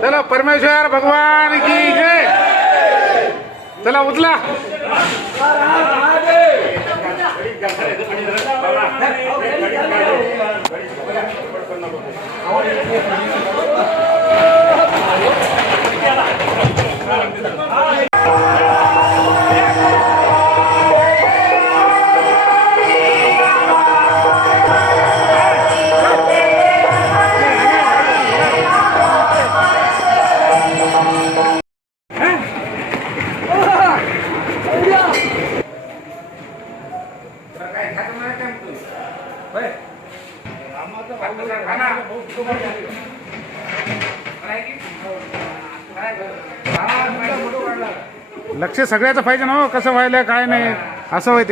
चला परमेश्वर भगवान की जय. चला उचला. लक्ष सगळ्याचं पाहिजे ना हो कसं व्हायला काय नाही असं होय